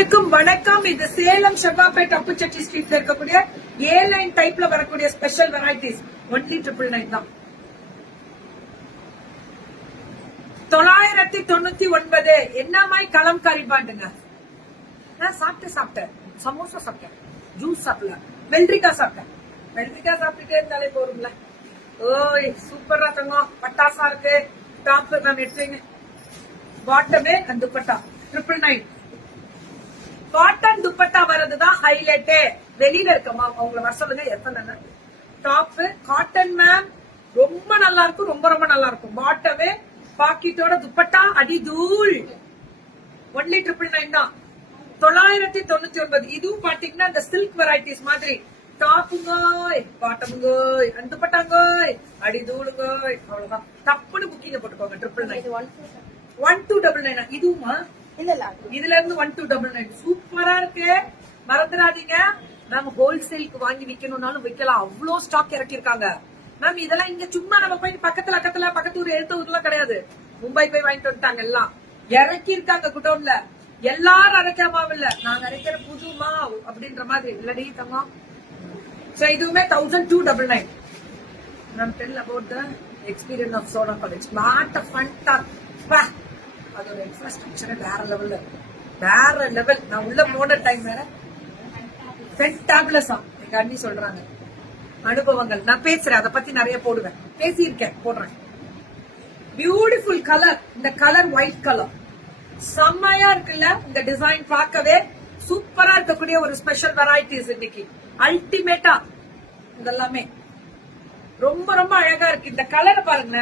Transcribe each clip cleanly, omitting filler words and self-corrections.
வணக்கம். இது சேலம் செவ்வாப்பேட் அப்புச்சட்டி ஸ்ட்ரீட்ல இருக்கக்கூடிய ஏ லைன் டைப்ல வரக்கூடிய ஸ்பெஷல் வெரைட்டிஸ். ஒன்லி 999 தான். 999. என்னமாய் கலம்காரி பாண்டுங்க. நான் சாப்பிட்டேன் சமோசா சாப்பிட்டேன், ஜூஸ் சாப்பிடல, வெள்ளரிக்காய் சாப்பிட்டேன். வெள்ளரிக்காய் சாப்பிட்டுட்டே இருந்தாலே போரும்ல. ஓய் சூப்பரா தங்கம், பட்டாசா இருக்கு. டாப் நான் எடுத்துங்க. பாட்டமே அந்த துப்பட்டா 999. காட்டன் துப்பட்டா வரதுதான் ஹைலைட். வெளியில இருக்கமா அவங்கள வர சொல்லுங்க. எத்தனை டாப் காட்டன் மேம், ரொம்ப நல்லா இருக்கும், ரொம்ப ரொம்ப நல்லா இருக்கும். பாட்டமே பாக்கெட்டோட துப்பட்டா அடி தூள். ஒன்லி 999 தான். 999. இதுவும் பாத்தீங்கன்னா இந்த சில்க் வெரைட்டிஸ் மாதிரி டாப்புங்கோய், பாட்டமுங்கோய், அந்த துப்பட்டாங்கோய், அடி தூளுங்கோய். அவ்வளவுதான். தப்புன்னு புக்கிங்க போட்டுக்கோங்க. 999. 1299. இதுவுமா இதுல இருந்து 1299. சூப்பரா இருக்கு. மறந்துடாதீங்க. நம்ம ஹோல்சேலுக்கு வாங்கி விக்கணும்னாலும் விக்கலாம். அவ்வளவு ஸ்டாக் இறக்கிருக்காங்க மேம். இதெல்லாம் இங்க சும்மா நம்ம போய் பக்கத்து ஊர் எழுத்த ஊர்லாம் கிடையாது. மும்பை போய் வாங்கிட்டு வந்துட்டாங்க. எல்லாம் இறக்கி இருக்காங்க குடோன்ல. எல்லாரும் அரைக்காம இல்ல, நாங்க அரைக்கிற புது மாவு அப்படின்ற மாதிரி இல்லடி தங்கம். இதுவுமே 1299. நான் tell about the experience of Sona college. What a fantastic. அதோட இன்ஃப்ராஸ்ட்ரக்சர் வேற லெவல்ல, வேற லெவல். நான் உள்ள போன டைம் வேற ஃபென்டாபுலஸா எங்க அண்ணி சொல்றாங்க. அனுபவங்கள் நான் பேசுறேன், அதை பத்தி நிறைய போடுவேன், பேசியிருக்கேன், போடுறேன். Beautiful colour. இந்த கலர் ஒயிட் கலர் செம்மையா இருக்குல்ல. இந்த டிசைன் பார்க்கவே சூப்பரா இருக்கக்கூடிய ஒரு ஸ்பெஷல் வெரைட்டிஸ் இன்னைக்கு. அல்டிமேட்டா இதெல்லாமே ரொம்ப ரொம்ப அழகா இருக்கு. இந்த கலரை பாருங்க.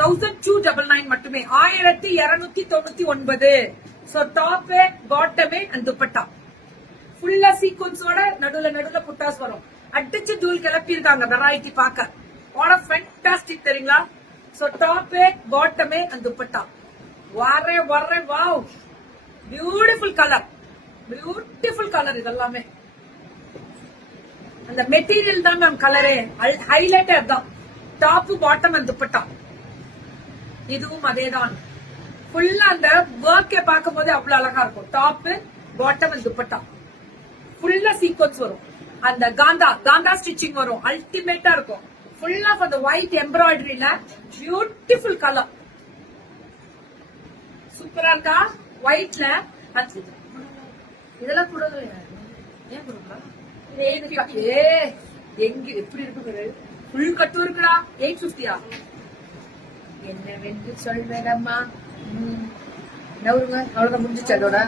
1299 மட்டுமே. 1299. சோ டாப், பாட்டமே அண்ட் துப்பட்டா ஃபுல்லா சீக்வன்ஸோட நடுவுல புட்டாஸ் வரும். அடிச்சு தூள் கிளப்பி இருக்காங்க. வெரைட்டி பார்க்க வாட் a fantastic தெரியுங்களா. சோ டாப், பாட்டமே அண்ட் துப்பட்டா. வரே wow, beautiful colour, beautiful colour. இதெல்லாமே அந்த மெட்டீரியல் தான் மேம் கலரே ஹைலைட். அதுதான் டாப், பாட்டம் அண்ட் துப்பட்டா. இதுவும் அதேதான். ஃபுல்லா அந்த ஒர்க்கை பார்க்கும் போது அவ்வளவு அழகா இருக்கும். டாப், பாட்டம் அண்ட் துப்பட்டா ஃபுல்லா சீக்வன்ஸ் வரும். அந்த காந்தா ஸ்டிச்சிங் வரும். அல்டிமேட்டா இருக்கும். ஃபுல்லா அந்த ஒயிட் எம்ப்ராய்டரியில பியூட்டிஃபுல் கலர். சூப்பரா இருக்கா ஒயிட்ல. இதெல்லாம் கூட ஏன் கொடுக்கலாம். எங்க எப்படி இருக்கு. ஃபுல் கட்டு இருக்குடா. 850. என்னவென்று சொல்வேடம்மா. நவருங்க. அவ்வளவுதான் முடிஞ்சிச்சு அதோட.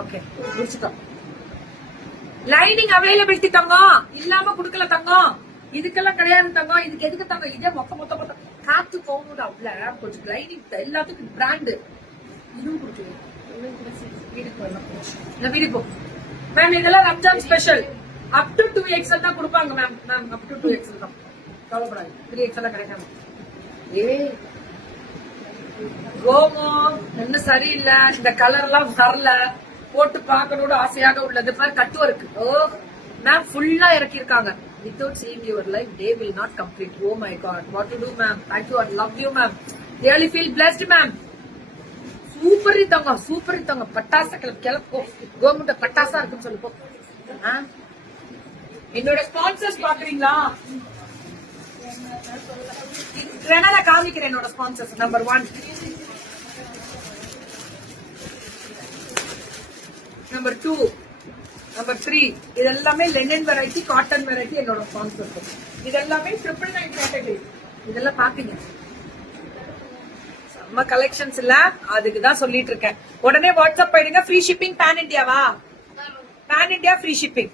ஓகே முடிச்சுட்டோம். லைனிங் அவைலபிலிட்டி தங்கம் இல்லாம குடுக்கல தங்கம். இதுக்கெல்லாம் கிடையாது தங்கம். இதுக்கு எதுக்கு தங்கம். இதே மொத்த காத்து போகணும். அவ்வளவு கொஞ்சம் லைனிங் எல்லாத்துக்கும் பிராண்டு. இதுவும் கொடுக்குது. வீட்டுக்கு போ மேம். இதெல்லாம் Ramzan special. Up to 2XL தான் கொடுப்பாங்க ma'am. Ma'am up to 2XL தான். கவலைப்படாது. 3XL கிடைக்காம. கோமோ இன்னும் சரியில்லை. இந்த கலர் எல்லாம் வரல. போட்டு பார்க்கணும்னு ஆசையாக உள்ளது. கட்டுவ இருக்கு. ஓ மேம் ஃபுல்லா இறக்கிருக்காங்க. Without seeing your life, day will not complete. Oh my God, what to do, ma'am? Thank you, I love you, ma'am. Really feel blessed, ma'am. Super தங்க. பட்டாசா கிளப்போ. கோமுட்ட பட்டாசா இருக்குன்னு சொல்லு போ. என்னோட ஸ்பான்சர்ஸ் பாக்குறீங்களா? நான் காமிக்கிறேன் என்னோட ஸ்பான்சர்ஸ். Number 1, number 2, number 3. இதெல்லாமே லெனின் வெரைட்டி, காட்டன் வெரைட்டி என்னோட ஸ்பான்சர்ஸ். இதெல்லாமே 999 கேட்டகரி. இதெல்லாம் பாத்தீங்க செம்ம கலெக்ஷன்ஸ் இல்ல. அதுக்குதான் சொல்லிட்டு இருக்கேன். உடனே வாட்ஸ்அப் பண்ணிடுங்க. Free shipping. பேன் இண்டியாவா? Pan India free shipping.